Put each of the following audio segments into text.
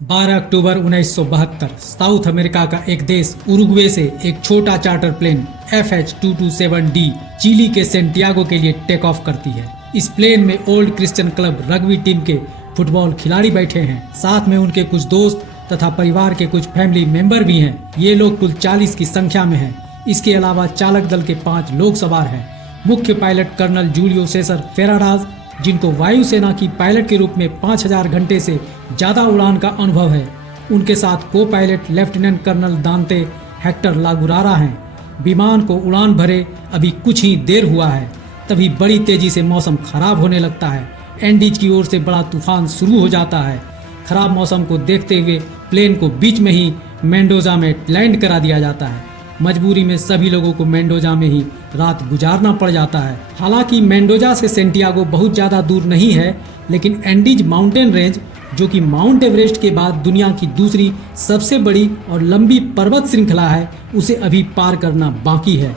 12 अक्टूबर 1972 south America का एक देश उरुग्वे से एक छोटा चार्टर प्लेन FH-227D चिली के सेंटियागो के लिए टेक ऑफ करती है। इस प्लेन में old Christian club rugby team के फुटबॉल खिलाड़ी बैठे हैं। साथ में उनके कुछ दोस्त तथा परिवार के कुछ फैमिली मेंबर भी हैं। ये लोग कुल 40 की संख्या में हैं। इसके अलावा चालक दल के 5 लोग सवार हैं। मुख्य पायलट कर्नल जूलियो सेसर फेराडाज, जिनको वायुसेना की पायलट के रूप में 5000 घंटे से ज्यादा उड़ान का अनुभव है। उनके साथ को पायलट लेफ्टिनेंट कर्नल दांते हेक्टर लागुरारा हैं। विमान को उड़ान भरे अभी कुछ ही देर हुआ है, तभी बड़ी तेजी से मौसम खराब होने लगता है। एंडीज की ओर से बड़ा तूफान शुरू हो जाता है। खराब मौसम को देखते हुए प्लेन को बीच में ही मेंडोजा में लैंड करा दिया जाता है। मजबूरी में सभी लोगों को मेंडोजा में ही रात गुजारना पड़ जाता है। हालांकि मेंडोजा से सेंटियागो बहुत ज्यादा दूर नहीं है, लेकिन एंडीज माउंटेन रेंज, जो कि माउंट एवरेस्ट के बाद दुनिया की दूसरी सबसे बड़ी और लंबी पर्वत श्रृंखला है, उसे अभी पार करना बाकी है।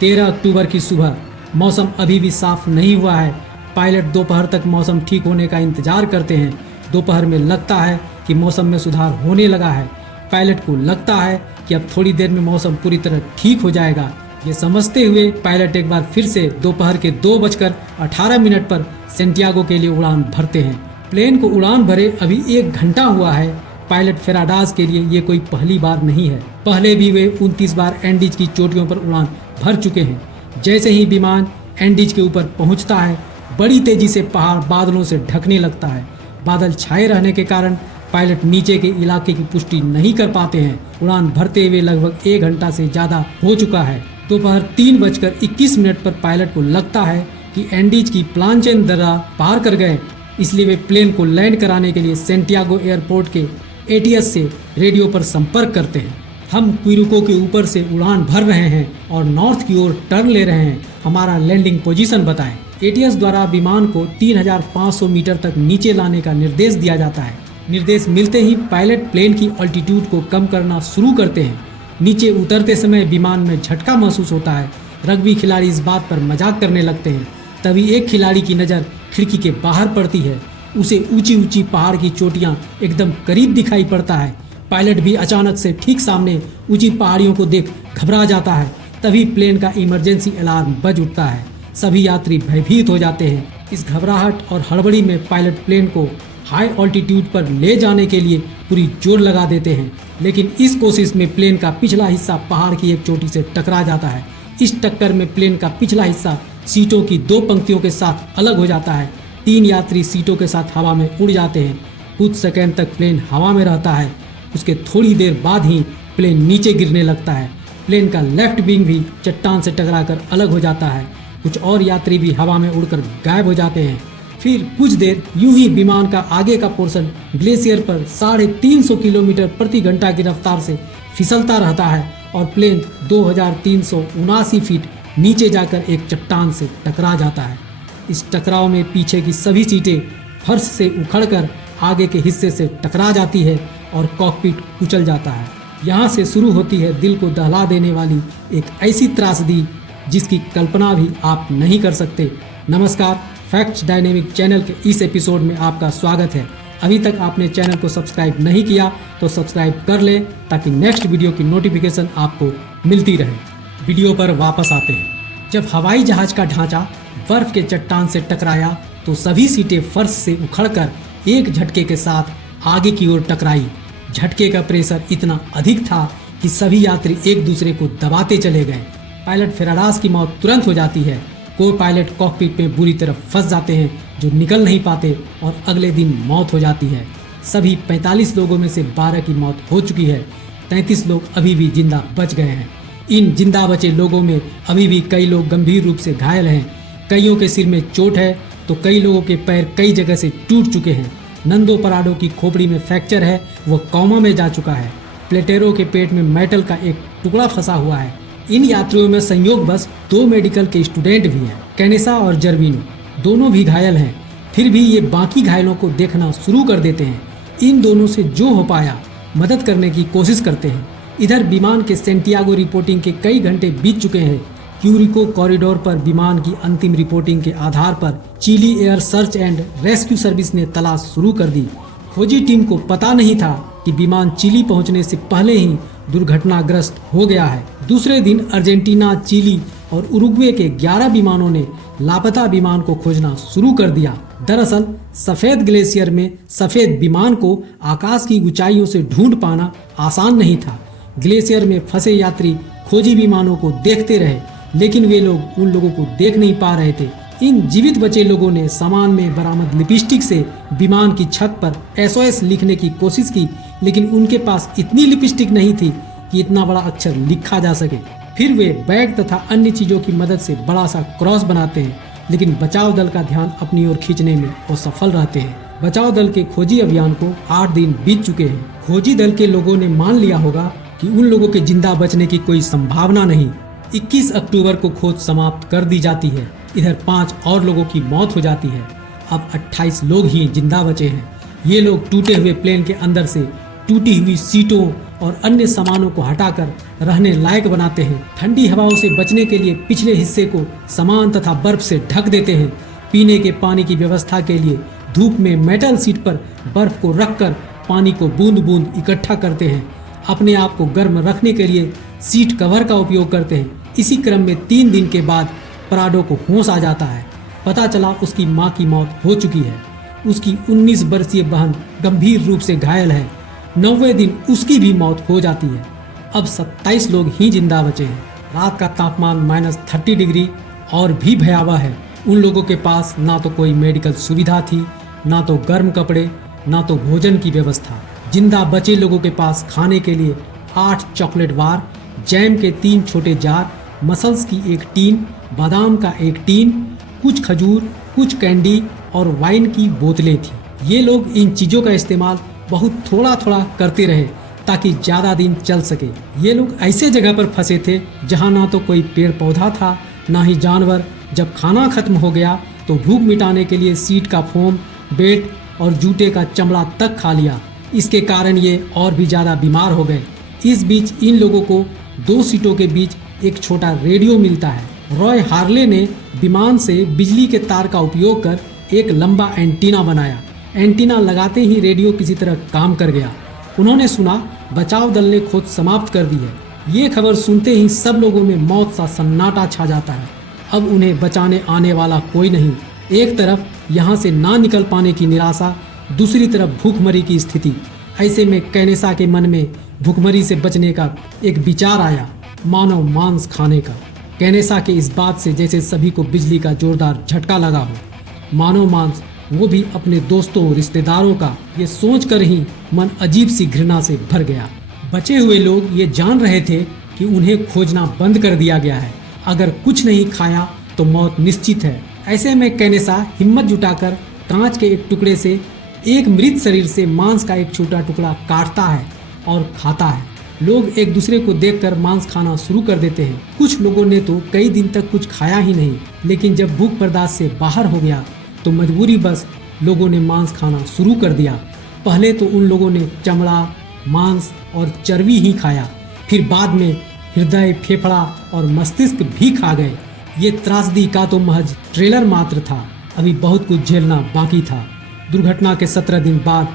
13 अक्टूबर की सुबह मौसम अभी भी साफ नहीं हुआ है। पायलट दोपहर तक मौसम ठीक होने का इंतजार करते हैं। दोपहर में लगता है कि मौसम में सुधार होने लगा है। पायलट को लगता है कि अब थोड़ी देर में मौसम पूरी तरह ठीक हो जाएगा। ये समझते हुए पायलट एक बार फिर से दोपहर के 2:18 पर सेंटियागो के लिए उड़ान भरते हैं। प्लेन को उड़ान भरे अभी 1 घंटा हुआ है। पायलट फेराडाज के लिए ये कोई पहली बार नहीं है। पहले भी वे 29 बार एंडीज की चोटियों पर उड़ान भर चुके हैं। जैसे ही विमान एंडीज के ऊपर पहुंचता है, बड़ी तेजी से पहाड़ बादलों से ढकने लगता है। बादल छाए रहने के कारण पायलट नीचे के इलाके की पुष्टि नहीं कर पाते हैं। उड़ान भरते हुए लगभग 1 घंटा से ज्यादा हो चुका है। दोपहर 3:21 पर पायलट को लगता है कि एंडीज की प्लांचेन दर्रा पार कर गए, इसलिए वे प्लेन को लैंड कराने के लिए सेंटियागो एयरपोर्ट के ATS से रेडियो पर संपर्क करते हैं। हम क्विरुको के ऊपर से उड़ान भर रहे हैं और नॉर्थ की ओर टर्न ले रहे हैं। हमारा लैंडिंग पोजीशन बताएं। ATS द्वारा विमान को 3500 मीटर तक नीचे लाने का निर्देश दिया जाता है। निर्देश मिलते ही पायलट प्लेन की अल्टीट्यूड को कम करना शुरू करते हैं। नीचे उतरते समय विमान में झटका महसूस होता है। रग्बी खिलाड़ी इस बात पर मजाक करने लगते हैं। तभी एक खिलाड़ी की नज़र खिड़की के बाहर पड़ती है। उसे ऊंची ऊंची पहाड़ की चोटियां एकदम करीब दिखाई पड़ता है। पायलट भी अचानक से ठीक सामने ऊंची पहाड़ियों को देख घबरा जाता है। तभी प्लेन का इमरजेंसी अलार्म बज उठता है। सभी यात्री भयभीत हो जाते हैं। इस घबराहट और हड़बड़ी में पायलट प्लेन को हाई ऑल्टीट्यूड पर ले जाने के लिए पूरी जोर लगा देते हैं, लेकिन इस कोशिश में प्लेन का पिछला हिस्सा पहाड़ की एक चोटी से टकरा जाता है। इस टक्कर में प्लेन का पिछला हिस्सा सीटों की 2 पंक्तियों के साथ अलग हो जाता है। 3 यात्री सीटों के साथ हवा में उड़ जाते हैं। कुछ सेकंड तक प्लेन हवा में रहता है। उसके थोड़ी देर बाद ही प्लेन नीचे गिरने लगता है। प्लेन का लेफ्ट विंग भी चट्टान से टकराकर अलग हो जाता है। कुछ और यात्री भी हवा में उड़कर गायब हो जाते हैं। फिर कुछ देर यूं ही विमान का आगे का पोर्शन ग्लेशियर पर 350 किलोमीटर प्रति घंटा की रफ्तार से फिसलता रहता है और प्लेन 2379 फीट नीचे जाकर एक चट्टान से टकरा जाता है। इस टकराव में पीछे की सभी सीटें फर्श से उखड़कर आगे के हिस्से से टकरा जाती है और कॉकपिट कुचल जाता है। यहाँ से शुरू होती है दिल को दहला देने वाली एक ऐसी त्रासदी जिसकी कल्पना भी आप नहीं कर सकते। नमस्कार, फैक्ट्स डायनेमिक चैनल के इस एपिसोड में आपका स्वागत है। अभी तक आपने चैनल को सब्सक्राइब नहीं किया तो सब्सक्राइब कर लें, ताकि नेक्स्ट वीडियो की नोटिफिकेशन आपको मिलती रहे। वीडियो पर वापस आते हैं। जब हवाई जहाज का ढांचा बर्फ के चट्टान से टकराया तो सभी सीटें फर्श से उखड़कर एक झटके के साथ आगे की ओर टकराई। झटके का प्रेशर इतना अधिक था कि सभी यात्री एक दूसरे को दबाते चले गए। पायलट फेराडाज की मौत तुरंत हो जाती है। को पायलट कॉकपिट में बुरी तरह फंस जाते हैं, जो निकल नहीं पाते और अगले दिन मौत हो जाती है। सभी 45 लोगों में से 12 की मौत हो चुकी है। 33 लोग अभी भी जिंदा बच गए हैं। इन जिंदा बचे लोगों में अभी भी कई लोग गंभीर रूप से घायल हैं। कईयों के सिर में चोट है तो कई लोगों के पैर कई जगह से टूट चुके हैं। नंदो पराडो की खोपड़ी में फ्रैक्चर है, वह कोमा में जा चुका है। प्लेटेरो के पेट में मेटल का एक टुकड़ा फंसा हुआ है। इन यात्रियों में संयोगवश 2 मेडिकल के स्टूडेंट भी हैं। कैनेसा और जर्विनो दोनों भी घायल हैं। फिर भी ये बाकी घायलों को देखना शुरू कर देते हैं। इन दोनों से जो हो पाया मदद करने की कोशिश करते हैं। इधर विमान के सेंटियागो रिपोर्टिंग के कई घंटे बीत चुके हैं। क्यूरिको कॉरिडोर पर विमान की अंतिम रिपोर्टिंग के आधार पर Chile air search and rescue service ने तलाश शुरू कर दी। खोजी टीम को पता नहीं था कि विमान चिली पहुंचने से पहले ही दुर्घटनाग्रस्त हो गया है। दूसरे दिन अर्जेंटीना, चिली और उरुग्वे के 11 विमानों ने लापता विमान को खोजना शुरू कर दिया। दरअसल सफेद ग्लेशियर में सफेद विमान को आकाश की ऊंचाइयों से ढूंढ पाना आसान नहीं था। ग्लेशियर में फंसे यात्री खोजी विमानों को देखते रहे, लेकिन वे लोग उन लोगों को देख नहीं पा रहे थे। इन जीवित बचे लोगों ने सामान में बरामद लिपस्टिक से विमान की छत पर SOS लिखने की कोशिश की, लेकिन उनके पास इतनी लिपस्टिक नहीं थी कि इतना बड़ा अक्षर लिखा जा सके। फिर वे बैग तथा अन्य चीजों की मदद से बड़ा सा क्रॉस बनाते हैं, लेकिन बचाव दल का ध्यान अपनी ओर खींचने में असफल रहते हैं। बचाव दल के खोजी अभियान को 8 दिन बीत चुके हैं। खोजी दल के लोगों ने मान लिया होगा कि उन लोगों के जिंदा बचने की कोई संभावना नहीं। 21 अक्टूबर को खोज समाप्त कर दी जाती है। इधर 5 और लोगों की मौत हो जाती है। अब 28 लोग ही जिंदा बचे हैं। ये लोग टूटे हुए प्लेन के अंदर से टूटी हुई सीटों और अन्य सामानों को हटाकर रहने लायक बनाते हैं। ठंडी हवाओं से बचने के लिए पिछले हिस्से को सामान तथा बर्फ से ढक देते हैं। पीने के पानी की व्यवस्था के लिए धूप में मेटल सीट पर बर्फ को रखकर पानी को बूंद बूंद इकट्ठा करते हैं। अपने आप को गर्म रखने के लिए सीट कवर का उपयोग करते हैं। इसी क्रम में 3 दिन के बाद पराडो को होश आ जाता है। पता चला उसकी मां की मौत हो चुकी है। उसकी 19 वर्षीय बहन गंभीर रूप से घायल है। 9वें दिन उसकी भी मौत हो जाती है। अब 27 लोग ही जिंदा बचे हैं। रात का तापमान -30 डिग्री और भी भयावह है। उन लोगों के पास ना तो कोई मेडिकल सुविधा थी, ना तो गर्म कपड़े, ना तो भोजन की व्यवस्था। जिंदा बचे लोगों के पास खाने के लिए 8 चॉकलेट बार, जैम के 3 छोटे जार, मसल्स की 1 टीन, बादाम का 1 टीन, कुछ खजूर, कुछ कैंडी और वाइन की बोतलें थी। ये लोग इन चीज़ों का इस्तेमाल बहुत थोड़ा थोड़ा करते रहे ताकि ज़्यादा दिन चल सके। ये लोग ऐसे जगह पर फंसे थे जहाँ ना तो कोई पेड़ पौधा था, ना ही जानवर। जब खाना खत्म हो गया तो भूख मिटाने के लिए सीट का फोम, बेट और जूते का चमड़ा तक खा लिया। इसके कारण ये और भी ज़्यादा बीमार हो गए। इस बीच इन लोगों को 2 सीटों के बीच एक छोटा रेडियो मिलता है। रॉय हार्ले ने विमान से बिजली के तार का उपयोग कर एक लंबा एंटीना बनाया। एंटीना लगाते ही रेडियो किसी तरह काम कर गया। उन्होंने सुना बचाव दल ने खोज समाप्त कर दी है। ये खबर सुनते ही सब लोगों में मौत सा सन्नाटा छा जाता है। अब उन्हें बचाने आने वाला कोई नहीं। एक तरफ यहाँ से ना निकल पाने की निराशा, दूसरी तरफ भूखमरी की स्थिति। ऐसे में कैनेसा के मन में भूखमरी से बचने का एक विचार आया, मानव मांस खाने का। कैनेसा के इस बात से जैसे सभी को बिजली का जोरदार झटका लगा हो। मानव मांस, वो भी अपने दोस्तों रिश्तेदारों का। ये सोचकर ही मन अजीब सी घृणा से भर गया। बचे हुए लोग ये जान रहे थे कि उन्हें खोजना बंद कर दिया गया है। अगर कुछ नहीं खाया तो मौत निश्चित है। ऐसे में कैनेसा हिम्मत जुटाकर कांच के एक टुकड़े से एक मृत शरीर से मांस का एक छोटा टुकड़ा काटता है और खाता है। लोग एक दूसरे को देखकर मांस खाना शुरू कर देते हैं। कुछ लोगों ने तो कई दिन तक कुछ खाया ही नहीं, लेकिन जब भूख बर्दाश्त से बाहर हो गया तो मजबूरी बस लोगों ने मांस खाना शुरू कर दिया। पहले तो उन लोगों ने चमड़ा, मांस और चर्बी ही खाया, फिर बाद में हृदय, फेफड़ा और मस्तिष्क भी खा गए। ये त्रासदी का तो महज ट्रेलर मात्र था। अभी बहुत कुछ झेलना बाकी था। दुर्घटना के 17 दिन बाद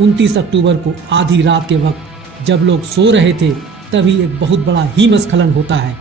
29 अक्टूबर को आधी रात के वक्त जब लोग सो रहे थे, तभी एक बहुत बड़ा हिमस्खलन होता है।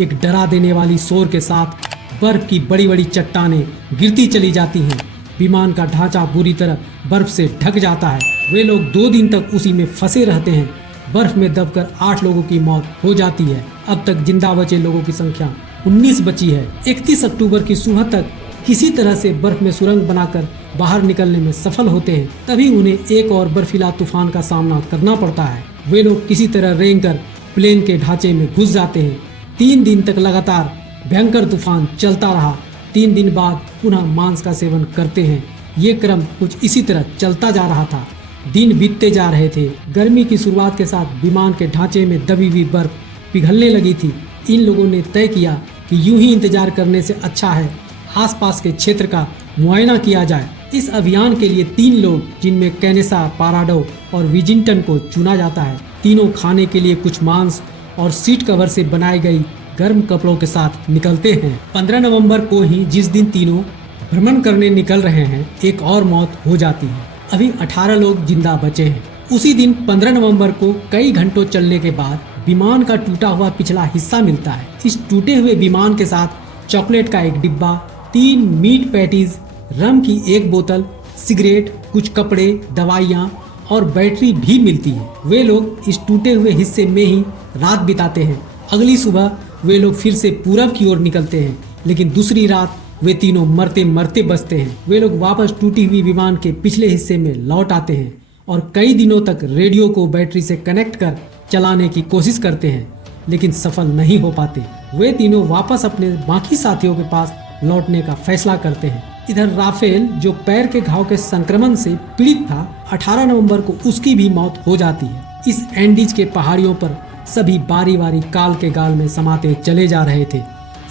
एक डरा देने वाली शोर के साथ बर्फ की बड़ी बड़ी चट्टानें गिरती चली जाती हैं। विमान का ढांचा बुरी तरह बर्फ से ढक जाता है। वे लोग 2 दिन तक उसी में फंसे रहते हैं। बर्फ में दबकर 8 लोगों की मौत हो जाती है। अब तक जिंदा बचे लोगों की संख्या 19 बची है। 31 अक्टूबर की सुबह तक किसी तरह से बर्फ में सुरंग बनाकर बाहर निकलने में सफल होते हैं। तभी उन्हें एक और बर्फीला तूफान का सामना करना पड़ता है। वे लोग किसी तरह रेंगकर प्लेन के ढांचे में घुस जाते हैं। 3 दिन तक लगातार भयंकर तूफान चलता रहा। 3 दिन बाद पुनः मांस का सेवन करते हैं। ये क्रम कुछ इसी तरह चलता जा रहा था। दिन बीतते जा रहे थे। गर्मी की शुरुआत के साथ विमान के ढांचे में दबी हुई बर्फ पिघलने लगी थी। इन लोगों ने तय किया कि यूं ही इंतजार करने से अच्छा है आसपास के क्षेत्र का मुआयना किया जाए। इस अभियान के लिए 3 लोग, जिनमें कैनेसा, पाराडो और विजिंगटन को चुना जाता है। तीनों खाने के लिए कुछ मांस और सीट कवर से बनाई गई गर्म कपड़ों के साथ निकलते हैं। 15 नवंबर को ही, जिस दिन तीनों भ्रमण करने निकल रहे हैं, एक और मौत हो जाती है। अभी 18 लोग जिंदा बचे हैं। उसी दिन 15 नवंबर को कई घंटों चलने के बाद विमान का टूटा हुआ पिछला हिस्सा मिलता है। इस टूटे हुए विमान के साथ चॉकलेट का एक डिब्बा, 3 मीट पैटीज, रम की 1 बोतल, सिगरेट, कुछ कपड़े, दवाइयाँ और बैटरी भी मिलती है। वे लोग इस टूटे हुए हिस्से में ही रात बिताते हैं। अगली सुबह वे लोग फिर से पूरब की ओर निकलते हैं, लेकिन दूसरी रात वे तीनों मरते मरते बचते हैं। वे लोग वापस टूटी हुई विमान के पिछले हिस्से में लौट आते हैं और कई दिनों तक रेडियो को बैटरी से कनेक्ट कर चलाने की कोशिश करते हैं, लेकिन सफल नहीं हो पाते। वे तीनों वापस अपने बाकी साथियों के पास लौटने का फैसला करते हैं। इधर राफेल, जो पैर के घाव के संक्रमण से पीड़ित था, 18 नवंबर को उसकी भी मौत हो जाती है। इस एंडीज के पहाड़ियों पर सभी बारी बारी काल के गाल में समाते चले जा रहे थे।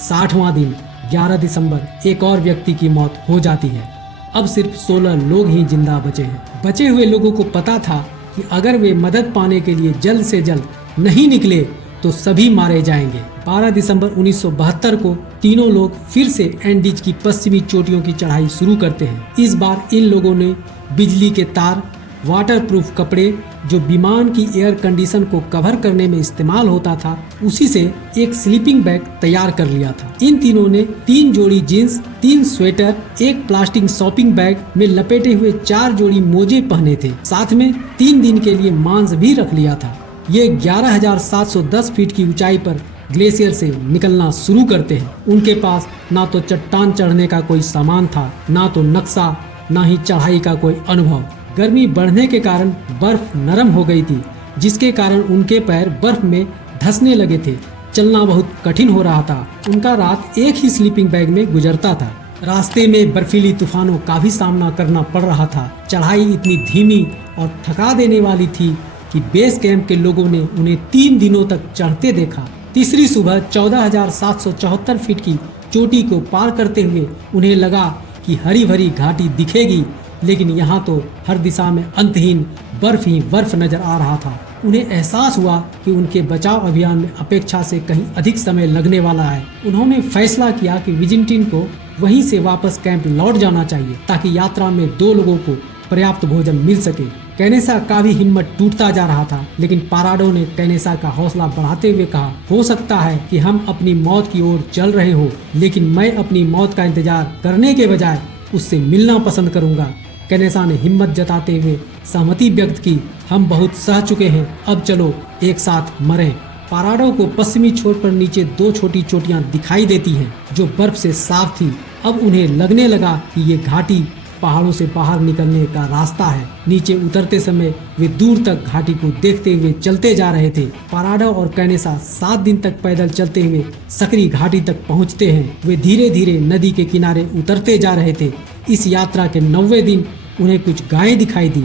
60वां दिन 11 दिसंबर एक और व्यक्ति की मौत हो जाती है। अब सिर्फ 16 लोग ही जिंदा बचे हैं। बचे हुए लोगों को पता था कि अगर वे मदद पाने के लिए जल्द से जल्द नहीं निकले तो सभी मारे जाएंगे। 12 दिसंबर 1972 को तीनों लोग फिर से एंडीज की पश्चिमी चोटियों की चढ़ाई शुरू करते हैं। इस बार इन लोगों ने बिजली के तार, वाटरप्रूफ कपड़े, जो विमान की एयर कंडीशन को कवर करने में इस्तेमाल होता था, उसी से एक स्लीपिंग बैग तैयार कर लिया था। इन तीनों ने 3 जोड़ी जींस, 3 स्वेटर, एक प्लास्टिक शॉपिंग बैग में लपेटे हुए 4 जोड़ी मोजे पहने थे। साथ में 3 दिन के लिए मांस भी रख लिया था। ये 11,710 फीट की ऊंचाई पर ग्लेशियर से निकलना शुरू करते हैं। उनके पास ना तो चट्टान चढ़ने का कोई सामान था, ना तो नक्शा, ना ही चढ़ाई का कोई अनुभव। गर्मी बढ़ने के कारण बर्फ नरम हो गई थी, जिसके कारण उनके पैर बर्फ में धंसने लगे थे। चलना बहुत कठिन हो रहा था। उनका रात एक ही स्लीपिंग बैग में गुजरता था। रास्ते में बर्फीली तूफानों का भी सामना करना पड़ रहा था। चढ़ाई इतनी धीमी और थका देने वाली थी कि बेस कैंप के लोगों ने उन्हें 3 दिनों तक चढ़ते देखा। तीसरी सुबह 14,774 फीट की चोटी को पार करते हुए उन्हें लगा कि हरी भरी घाटी दिखेगी, लेकिन यहाँ तो हर दिशा में अंतहीन बर्फ ही बर्फ नजर आ रहा था। उन्हें एहसास हुआ कि उनके बचाव अभियान में अपेक्षा से कहीं अधिक समय लगने वाला है। उन्होंने फैसला किया कि विजिंटीन को वहीं से वापस कैंप लौट जाना चाहिए, ताकि यात्रा में 2 लोगों को पर्याप्त भोजन मिल सके। कैनेसा का भी हिम्मत टूटता जा रहा था, लेकिन पाराडो ने कैनेसा का हौसला बढ़ाते हुए कहा, हो सकता है कि हम अपनी मौत की ओर चल रहे हो, लेकिन मैं अपनी मौत का इंतजार करने के बजाय उससे मिलना पसंद करूंगा। कैनेसा ने हिम्मत जताते हुए सहमति व्यक्त की, हम बहुत सह चुके हैं, अब चलो एक साथ मरें। पाराडो को पश्चिमी छोर पर नीचे 2 छोटी चोटियां दिखाई देती हैं, जो बर्फ से साफ थी। अब उन्हें लगने लगा कि ये घाटी पहाड़ों से बाहर निकलने का रास्ता है। नीचे उतरते समय वे दूर तक घाटी को देखते हुए चलते जा रहे थे। पाराडो और कैनेसा 7 दिन तक पैदल चलते हुए सकरी घाटी तक पहुंचते हैं। वे धीरे धीरे नदी के किनारे उतरते जा रहे थे। इस यात्रा के 90वें दिन उन्हें कुछ गायें दिखाई दी।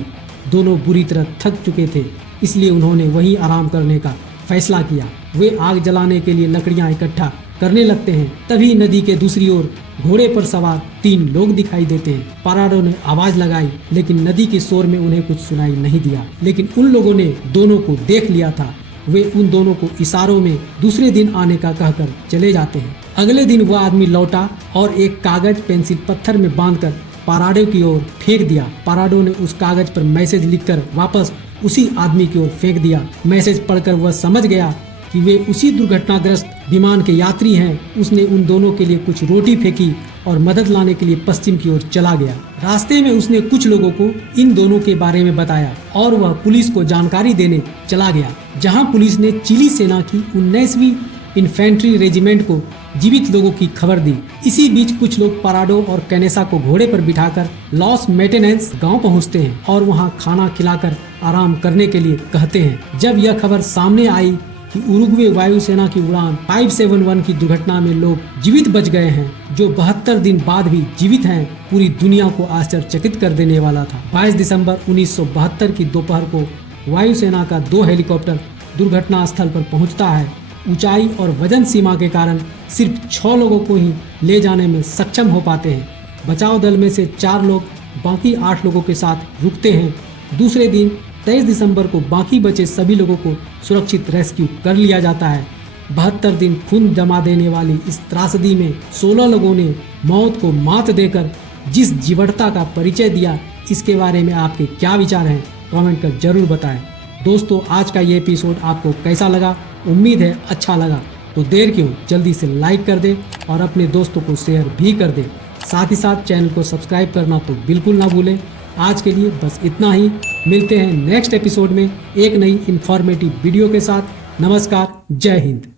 दोनों बुरी तरह थक चुके थे, इसलिए उन्होंने वहीं आराम करने का फैसला किया। वे आग जलाने के लिए लकड़ियां इकट्ठा करने लगते हैं। तभी नदी के दूसरी ओर घोड़े पर सवार 3 लोग दिखाई देते हैं। पाराडो ने आवाज लगाई, लेकिन नदी के शोर में उन्हें कुछ सुनाई नहीं दिया। लेकिन उन लोगों ने दोनों को देख लिया था। वे उन दोनों को इशारों में दूसरे दिन आने का कहकर चले जाते हैं। अगले दिन वह आदमी लौटा और एक कागज पेंसिल पत्थर में बांधकर पाराडो की ओर फेंक दिया। पाराडो ने उस कागज पर मैसेज लिखकर वापस उसी आदमी की ओर फेंक दिया। मैसेज पढ़कर वह समझ गया कि वे उसी दुर्घटनाग्रस्त विमान के यात्री हैं। उसने उन दोनों के लिए कुछ रोटी फेंकी और मदद लाने के लिए पश्चिम की ओर चला गया। रास्ते में उसने कुछ लोगों को इन दोनों के बारे में बताया और वह पुलिस को जानकारी देने चला गया, जहां पुलिस ने चिली सेना की 19वीं इन्फेंट्री रेजिमेंट को जीवित लोगों की खबर दी। इसी बीच कुछ लोग पाराडो और कैनेसा को घोड़े पर बिठाकर लॉस मेटेनेंस गांव पहुंचते हैं और वहां खाना खिलाकर आराम करने के लिए कहते हैं। जब यह खबर सामने आई कि उरुग्वे वायुसेना की उड़ान 571 की दुर्घटना में लोग जीवित बच गए हैं, जो 72 दिन बाद भी जीवित हैं, पूरी दुनिया को आश्चर्यचकित कर देने वाला था। 22 दिसंबर 1972 की दोपहर को वायुसेना का 2 हेलीकॉप्टर दुर्घटना स्थल पर पहुंचता है। ऊंचाई और वजन सीमा के कारण सिर्फ 6 लोगों को ही ले जाने में सक्षम हो पाते हैं। बचाव दल में से 4 लोग बाकी 8 लोगों के साथ रुकते हैं। दूसरे दिन 23 दिसंबर को बाकी बचे सभी लोगों को सुरक्षित रेस्क्यू कर लिया जाता है। 72 दिन खून जमा देने वाली इस त्रासदी में 16 लोगों ने मौत को मात देकर जिस जीवटता का परिचय दिया, इसके बारे में आपके क्या विचार हैं कमेंट कर जरूर बताएं। दोस्तों आज का ये एपिसोड आपको कैसा लगा? उम्मीद है अच्छा लगा। तो देर क्यों, जल्दी से लाइक कर दे और अपने दोस्तों को शेयर भी कर दे। साथ ही साथ चैनल को सब्सक्राइब करना तो बिल्कुल ना भूलें। आज के लिए बस इतना ही। मिलते हैं नेक्स्ट एपिसोड में एक नई इन्फॉर्मेटिव वीडियो के साथ। नमस्कार, जय हिंद।